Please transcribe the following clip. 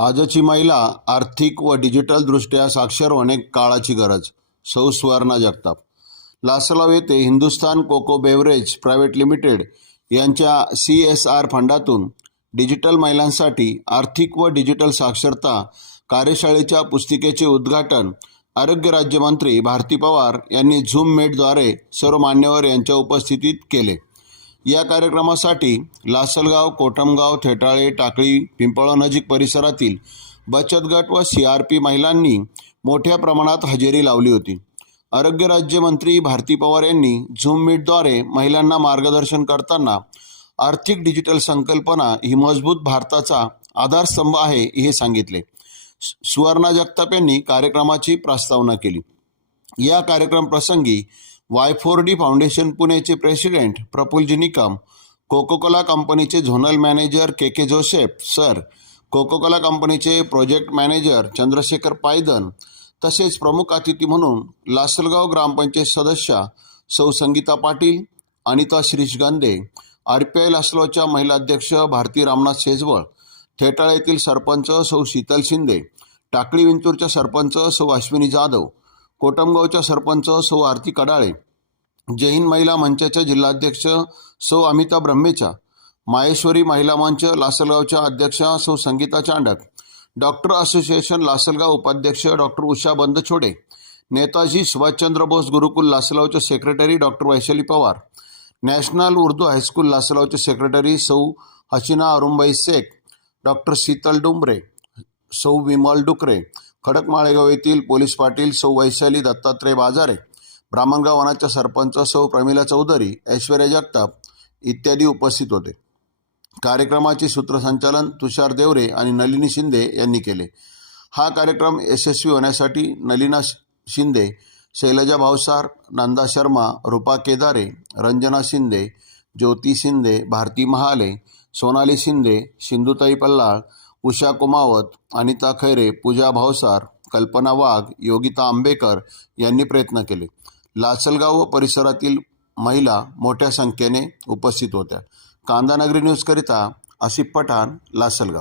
आजची महिला आर्थिक व डिजिटलदृष्ट्या साक्षर होणे काळाची गरज सौ सुवर्णा जगताप. लासलाव येथे Hindustan Coca beverage private limited यांच्या सी एस आर फंडातून डिजिटल महिलांसाठी आर्थिक व डिजिटल साक्षरता कार्यशाळेच्या पुस्तिकेचे उद्घाटन आरोग्य राज्यमंत्री भारती पवार यांनी झूम मेटद्वारे सर्व मान्यवर यांच्या उपस्थितीत केले. या कार्यक्रमासाठी लासलगाव कोटमगाव थेटाळे टाकळी पिंपळा नजीक परिसरातील बचत गट व सी आर पी महिलांनी मोठ्या प्रमाणात हजेरी लावली होती. आरोग्य राज्यमंत्री भारती पवार यांनी झूम मीटद्वारे महिलांना मार्गदर्शन करताना आर्थिक डिजिटल संकल्पना ही मजबूत भारताचा आधारस्तंभ आहे हे सांगितले. सु- सुवर्णा जगताप यांनी कार्यक्रमाची प्रस्तावना केली. या कार्यक्रम प्रसंगी वाय फोर डी फाउंडेशन पुणेचे प्रेसिडेंट प्रफुल्लजी निकम कोकोकोला कंपनीचे zonal manager K K Joseph sir Coca Cola कंपनीचे प्रोजेक्ट मॅनेजर चंद्रशेखर पायदन तसेच प्रमुख अतिथी म्हणून लासलगाव ग्रामपंचायत सदस्या सौ Sangita Patil Anita Shirish Gandhe R P I लासलगावच्या महिला अध्यक्ष भारती रामनाथ शेजवळ थेटाळा येथील सरपंच सौ शीतल शिंदे टाकळी विंचूरच्या सरपंच सौ अश्विनी जाधव कोटमगावच्या सरपंच सौ आरती कडाळे जैन महिला मंचाच्या जिल्हाध्यक्ष सौ अमिता ब्रह्मेचा माहेश्वरी महिला मंच लासलगावच्या अध्यक्षा सौ संगीता चांडक डॉक्टर असोसिएशन लासलगाव उपाध्यक्ष doctor Usha Bandchhode Netaji Subhashchandra Bose Gurukul लासलगावचे secretary doctor Vaishali Pawar national Urdu high school लासलगावचे secretary सौ हसीना अरुंबाई शेख डॉक्टर शीतल डुंबरे सौ विमल डुकरे खडक माळेगाव येथील पोलीस पाटील सौ वैशाली दत्तात्रय बाजारे ब्राह्मणगाव वनाच्या सरपंच सौ प्रमिला चौधरी ऐश्वर्या जगताप इत्यादी उपस्थित होते. कार्यक्रमाचे सूत्रसंचालन तुषार देवरे आणि नलिनी शिंदे यांनी केले. हा कार्यक्रम यशस्वी होण्यासाठी नलिना शिंदे शैलजा भावसार नंदा शर्मा रूपा केदारे रंजना शिंदे ज्योती शिंदे भारती महाले सोनाली शिंदे सिंधुताई पल्लाळ उषा कुमावत अनिता खैरे पूजा भावसार कल्पना वाघ योगिता आंबेकर यांनी प्रयत्न केले. लासलगाव व परिसरातील महिला मोठ्या संख्येने उपस्थित होत्या. कांदानगरी न्यूजकरिता आसिफ पठाण लासलगाव.